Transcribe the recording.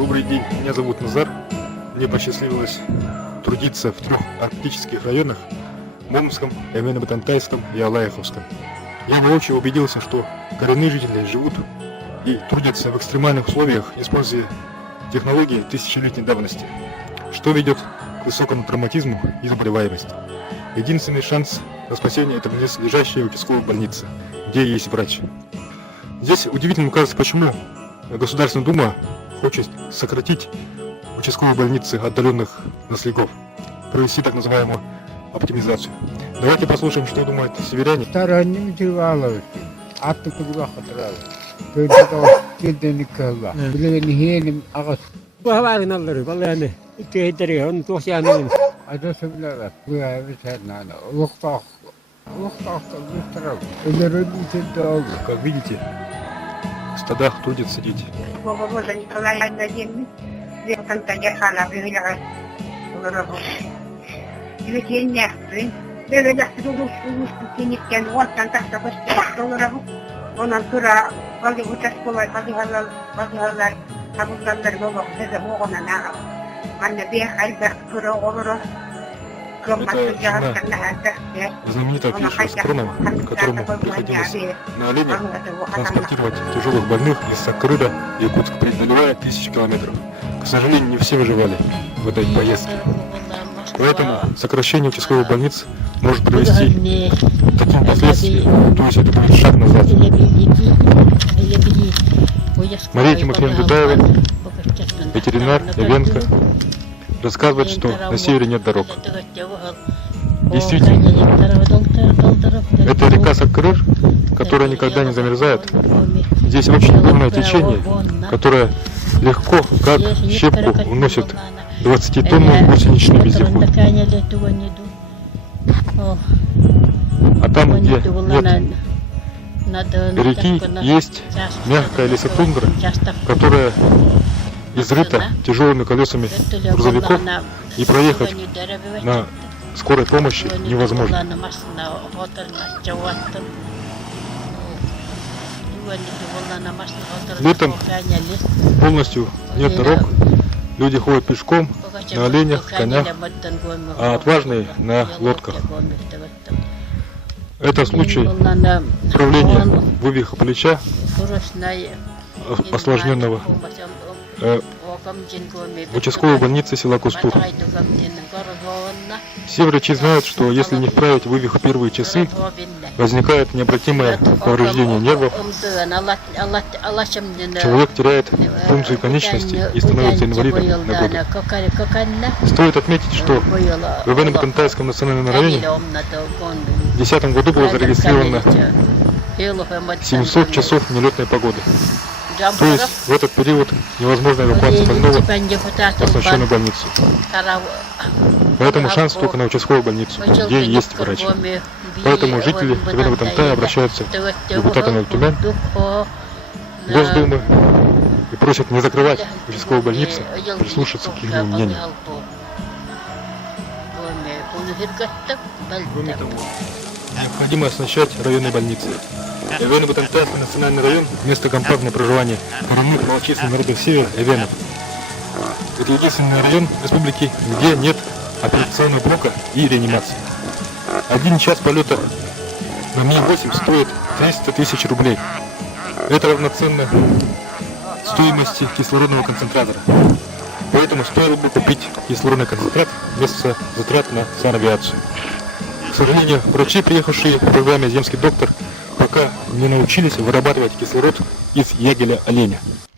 Добрый день, меня зовут Назар. Мне посчастливилось трудиться в 3 арктических районах: Момском, Эмено-Батантайском и Алаяховском. Я воочию убедился, что коренные жители живут и трудятся в экстремальных условиях, используя технологии тысячелетней давности, что ведет к высокому травматизму и заболеваемости. Единственный шанс на спасение — это близлежащая участковая больница, где есть врач. Здесь удивительно кажется, почему Государственная Дума хочет сократить участковые больницы отдаленных наследников, провести так называемую оптимизацию. Давайте послушаем, что думают северяне. Таранным живалось, аттыкылга хатырал. Көлдөгө келдениккыла. Билген агас. Бахаларын аллары, баланы. Иккейтери, он тосянын. Адасыблар, буя висернана. Уктак вистерал. Элерин ителдау. Как видите, в стадах трудятся дети. Ondan sonra valdi uçaskolar, valdihalar, kabullanlar baba, size boğuna nağa. Anne bir halde kuru olur. Знаменитая кличка астронома, которому приходилось на оленях транспортировать тяжелых больных из Сакрыда, Якутска, преодолевая 1000 километров. К сожалению, не все выживали в этой поездке. Поэтому сокращение участковых больниц может привести к таким последствиям, то есть это будет шаг назад. Мария Тимофеевна Дудаева, ветеринар Эвенко, рассказывает, что на севере нет дорог. Действительно, это река Сакрыр, которая никогда не замерзает. Здесь очень бурное течение, которое легко, как щепку, уносит 20-тонную гусеничную вездеход. А там, где нет реки, есть мягкая лесотундра, которая изрыта тяжелыми колесами грузовиков, и проехать на скорой помощи невозможно. Летом полностью нет дорог, люди ходят пешком, на оленях, конях, а отважные на лодках. Это случай управления вывиха плеча, осложненного в участковой больнице села Кустур. Все врачи знают, что если не вправить вывих в первые часы, возникает необратимое повреждение нервов, человек теряет функцию конечности и становится инвалидом на годы. Стоит отметить, что в Эмено-Батантайском национальном районе в 2010 году было зарегистрировано 700 часов нелетной погоды. То есть в этот период невозможна эвакуация больного в оснащенную больницу. Поэтому шанс только на участковую больницу, где есть врач. Поэтому жители Эмено-Батантая обращаются к депутатам Тюмень, Госдумы и просят не закрывать участковую больницу, прислушаться к их мнению. Кроме того, необходимо оснащать районные больницы. Эмено-Батантайский национальный район – место компактного проживания коренных малочисленных народов севера эвенов. Это единственный район республики, где нет операционного блока и реанимации. 1 час полета на Ми-8 стоит 300 тысяч рублей. Это равноценно стоимости кислородного концентратора. Поэтому стоило бы купить кислородный концентрат вместо затрат на санавиацию. К сожалению, врачи, приехавшие в программе «Земский доктор», пока не научились вырабатывать кислород из ягеля оленя.